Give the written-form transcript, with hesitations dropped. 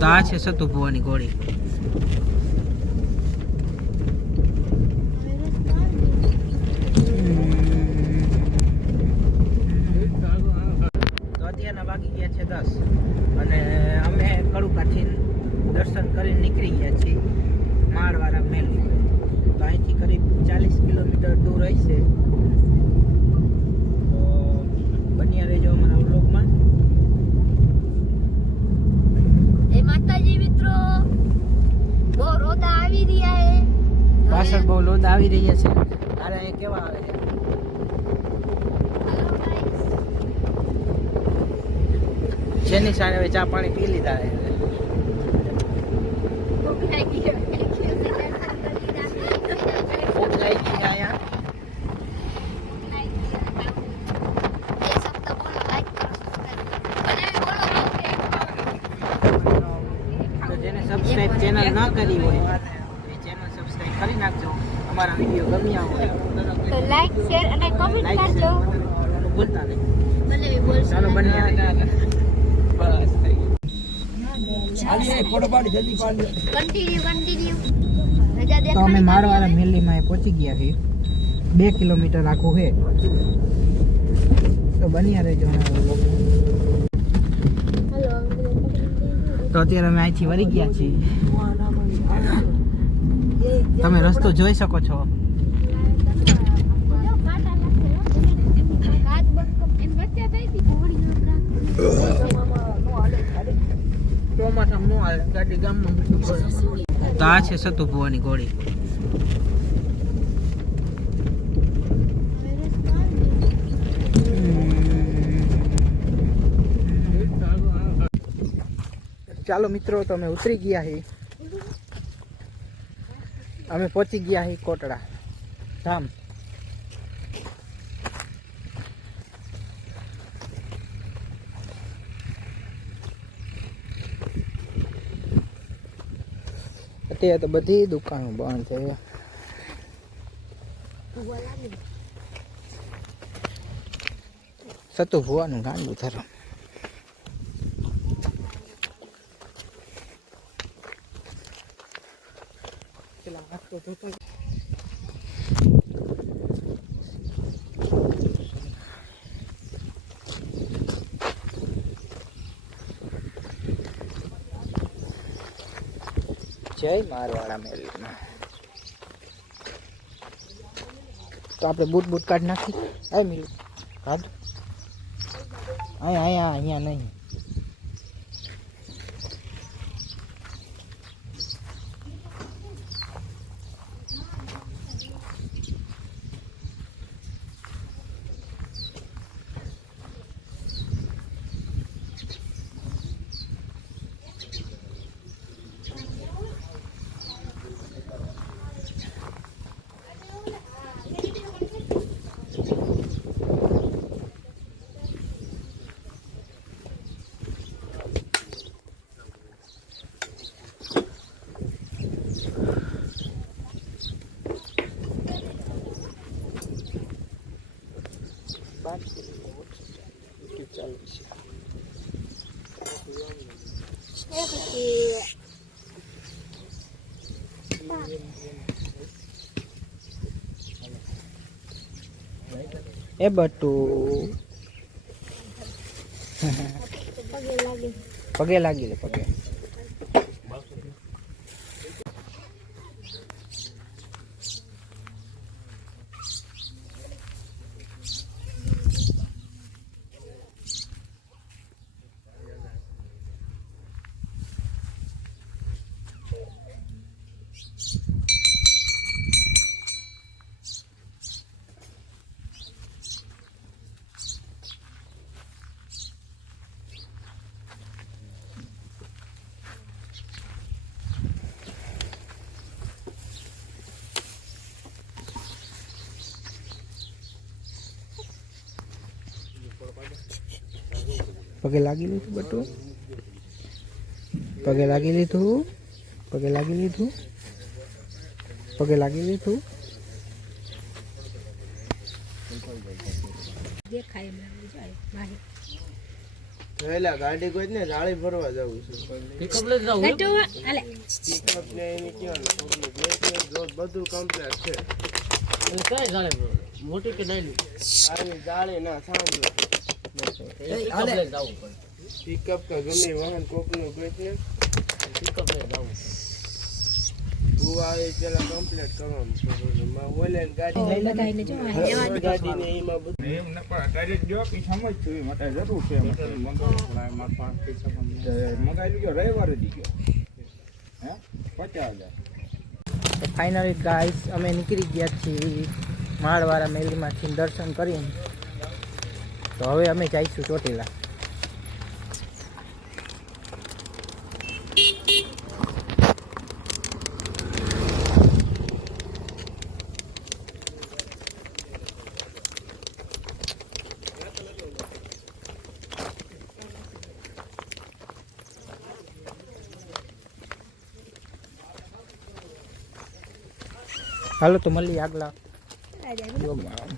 તો આ છે સતુ ભુવાની ઘોડી. તો અત્યારના વાગી ગયા છે 10 અને અમે કડુકાથી દર્શન કરીને નીકળી ગયા છીએ માળવાળા મેલી. તો અહીંથી કરીબ 40 કિલોમીટર દૂર હશે. તો બન્યા રહેજો અમારા વ્લોગમાં. એ માતાજી મિત્રો બહુ રોદા આવી રહ્યા છે. પાછળ બહુ લોદ આવી રહ્યા છે. અરે એ કેવા આવે છે. જેની સામે હવે ચા પાણી પી લીધા છે. ભૂખ લાગી છે અહીંયા. તો જેને સબસ્ક્રાઇબ ચેનલ ન કરી હોય એ ચેનલ સબસ્ક્રાઇબ કરી નાખજો. અમારા વિડીયો ગમ્યા હોય તો લાઈક શેર અને કમેન્ટ કરજો. ભૂલતા નહીં. મને બી બોલ. ચાલો બન્યા બસ થઈ કન્ટિન્યુ તો અમે માળવાળા મેલીમાં પહોંચી ગયા છીએ. 2 કિલોમીટર આખું છે. તો બન્યા રહેજો. તો અત્યારે અમે અહીંથી વળી ગયા છીએ. તમે રસ્તો જોઈ શકો છો. ચોમાસામાં નો હાલે, ગાડી ગામમાં મૂકવી પડે. તો આ છે સતુ ભુવાની ઘોડી. ચાલો મિત્રો, તો અમે ઉતરી ગયા છીએ. અમે પહોંચી ગયા છીએ કોટડા ધામ. અત્યારે તો બધી દુકાનો બંધ છે. સતુ ભુવાનું ગાંડું ધરમ. જય મારવાડા મેલીમાં. તો આપણે બૂટ કાઢી નાખી. આ મિલું કાઢ. અહીંયા નહીં. એ બટુ પગે લાગી લે પગે. પગે લાગી લીધું બટુ. પગે લાગી લીધું. પગે લાગી લીધું. પગે લાગી લીધું. દેખાય પહેલા ગાડી કોઈ ને જાળી ભરવા જવું છે પિકઅપ લઈ જાવ ગટુ આલે પિકઅપ ને એની કેવાનું બધું કમ્પ્લીટ છે એટલે કઈ જાણે મોટી કે નાની આની જાળી ના સાંભળો પિકઅપ લઈ જાવું પડે પિકઅપ તો ગમે વાહન કોકનું કોઈ ને પિકઅપ લઈ જાવું તું આવે પેલા કમ્પ્લીટ કરવાનું ઓલે ગાડી બધાઈને જો એવા જ ગાડી ને એમાં બધું એમ ન પણ અત્યારે જો કી સમજ છું માટે જરૂર છે માટે મંગાવવું માર પાંચ પૈસા પણ મંગાવી ગયો રવિવારે દી ગયો હે 50,000 તો ફાઇનલી ગાઈસ અમે નીકળી ગયા છીએ માળવાળા મેલીમાંથી દર્શન કરીને. તો હવે અમે જઈશું ચોટીલા. હાલો તો મળીએ આગલા આ જાય વ્લોગમાં.